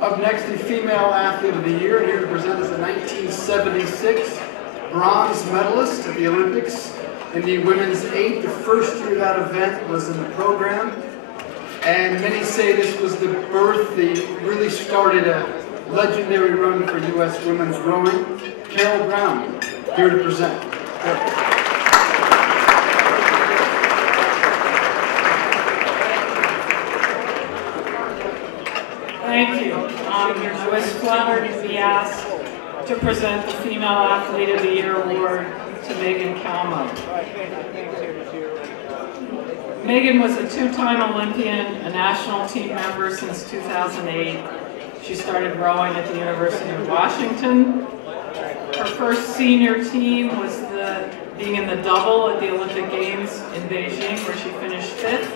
Up next, the Female Athlete of the Year. Here to present is the 1976 bronze medalist at the Olympics in the women's 8. The first year that event was in the program. And many say this was the birth, really started a legendary run for U.S. women's rowing. Carol Brown, here to present. Thank you. I was flattered to be asked to present the Female Athlete of the Year award to Megan Calmo. Megan was a two-time Olympian, a national team member since 2008. She started rowing at the University of Washington. Her first senior team was being in the double at the Olympic Games in Beijing, where she finished 5th.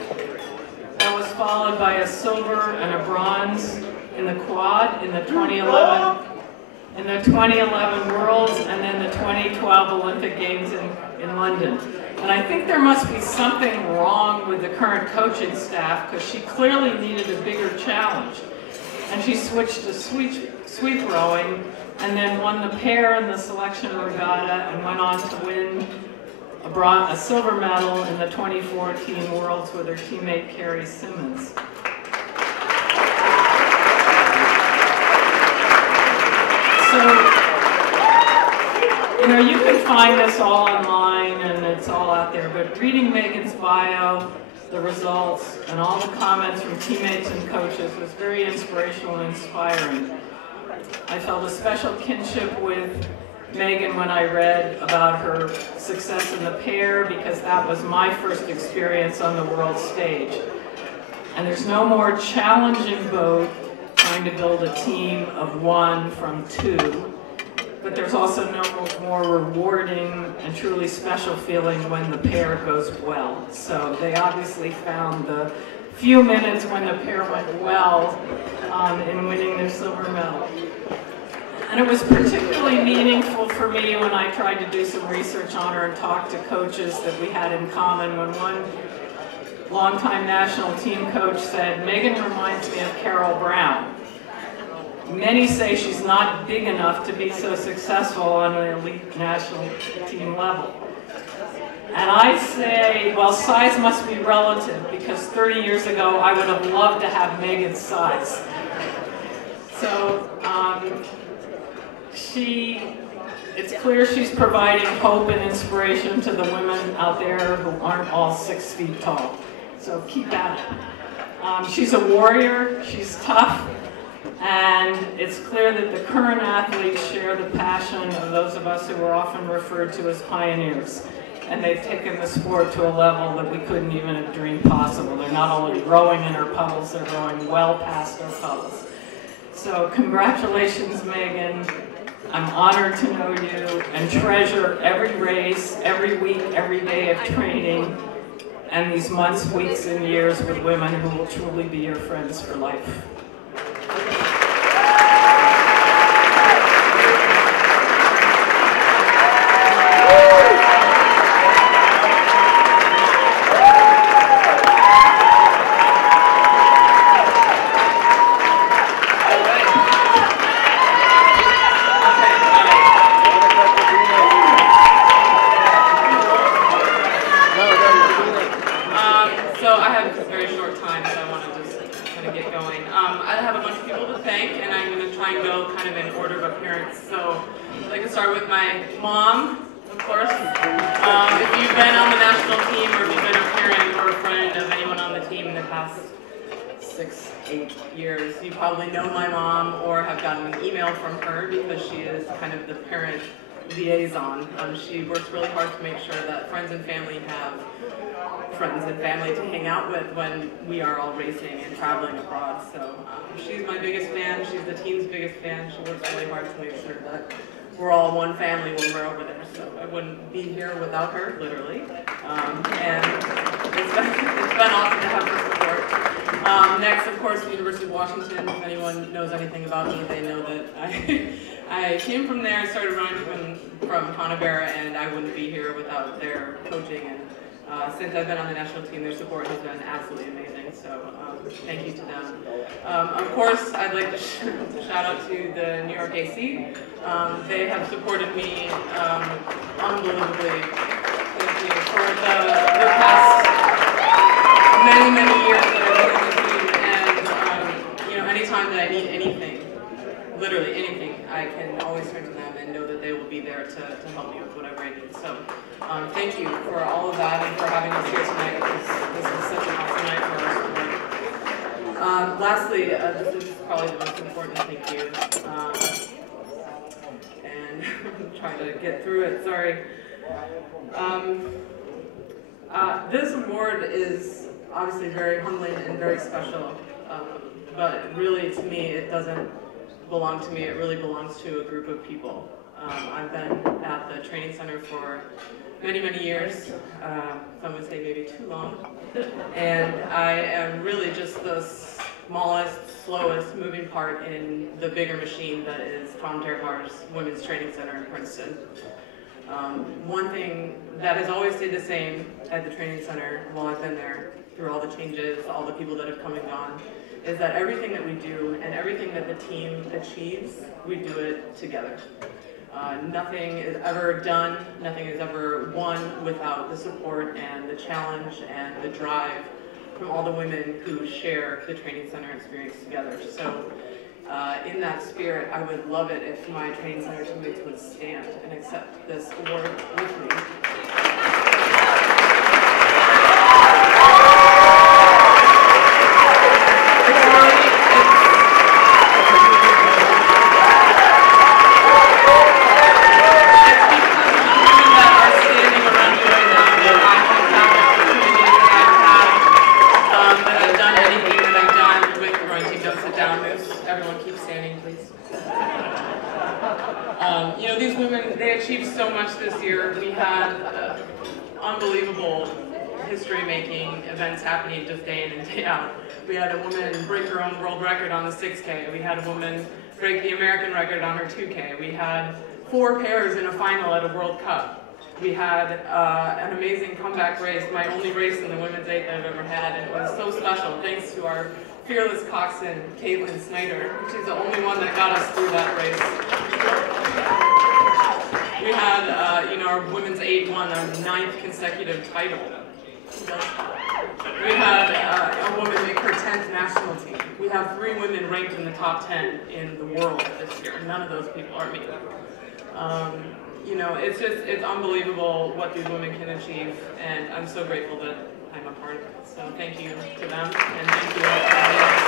That was followed by a silver and a bronze in the quad in the 2011 Worlds, and then the 2012 Olympic Games in London. And I think there must be something wrong with the current coaching staff, because she clearly needed a bigger challenge. And she switched to sweep rowing, and then won the pair in the selection regatta, and went on to win a silver medal in the 2014 Worlds with her teammate Carrie Simmons. So, you can find this all online and it's all out there, but reading Megan's bio, the results, and all the comments from teammates and coaches was very inspirational and inspiring. I felt a special kinship with Megan when I read about her success in the pair, because that was my first experience on the world stage. And there's no more challenging boat trying to build a team of 1 from 2, but there's also no more rewarding and truly special feeling when the pair goes well. So they obviously found the few minutes when the pair went well in winning their silver medal. And it was particularly meaningful for me when I tried to do some research on her and talk to coaches that we had in common, when one longtime national team coach said, "Megan reminds me of Carol Brown. Many say she's not big enough to be so successful on an elite national team level." And I say, well, size must be relative, because 30 years ago I would have loved to have Megan's size. So it's clear she's providing hope and inspiration to the women out there who aren't all 6 feet tall. So keep at it. She's a warrior, she's tough, and it's clear that the current athletes share the passion of those of us who are often referred to as pioneers. And they've taken the sport to a level that we couldn't even have dreamed possible. They're not only rowing in our puddles, they're rowing well past our puddles. So congratulations, Megan. I'm honored to know you and treasure every race, every week, every day of training, and these months, weeks, and years with women who will truly be your friends for life. You probably know my mom or have gotten an email from her, because she is kind of the parent liaison. She works really hard to make sure that friends and family have friends and family to hang out with when we are all racing and traveling abroad. So she's my biggest fan, she's the team's biggest fan. She works really hard to make sure that we're all one family when we're over there. So I wouldn't be here without her, literally. And it's been awesome to have her support. Next, of course, the University of Washington. If anyone knows anything about me, they know that I came from there. I started running from Conabera, and I wouldn't be here without their coaching and Since I've been on the national team, their support has been absolutely amazing, so thank you to them. Of course, I'd like to shout out to the New York AC. They have supported me unbelievably for the past many years that I've been on the team, and you know, anytime that I need anything, literally anything, I can always turn to them and know that they will be there to help me with whatever I need. So thank you for all of that and for having us here tonight, because this is such an awesome night for our support. Lastly, this is probably the most important thank you, and I'm trying to get through it, sorry. This award is obviously very humbling and very special, but really to me it doesn't belong to me, it really belongs to a group of people. I've been at the training center for many years, some would say maybe too long, and I am really just the smallest, slowest moving part in the bigger machine that is Tom Terhar's Women's Training Center in Princeton. One thing that has always stayed the same at the training center while I've been there, through all the changes, all the people that have come and gone, is that everything that we do and everything that the team achieves, we do it together. Nothing is ever done, nothing is ever won without the support and the challenge and the drive from all the women who share the training center experience together. So in that spirit, I would love it if my training center teammates would stand and accept this award with me. You know, these women, they achieved so much this year. We had unbelievable history-making events happening just day in and day out. We had a woman break her own world record on the 6K. We had a woman break the American record on her 2K. We had 4 pairs in a final at a World Cup. We had an amazing comeback race, my only race in the women's 8 that I've ever had, and it was so special thanks to our fearless coxswain, Caitlin Snyder. She's the only one that got us through that race. We had, you know, our women's 8 won our 9th consecutive title. We had a woman make her 10th national team. We have 3 women ranked in the top 10 in the world this year. None of those people are me. You know, it's unbelievable what these women can achieve, and I'm so grateful that I'm a part of it. So thank you to them, and thank you all.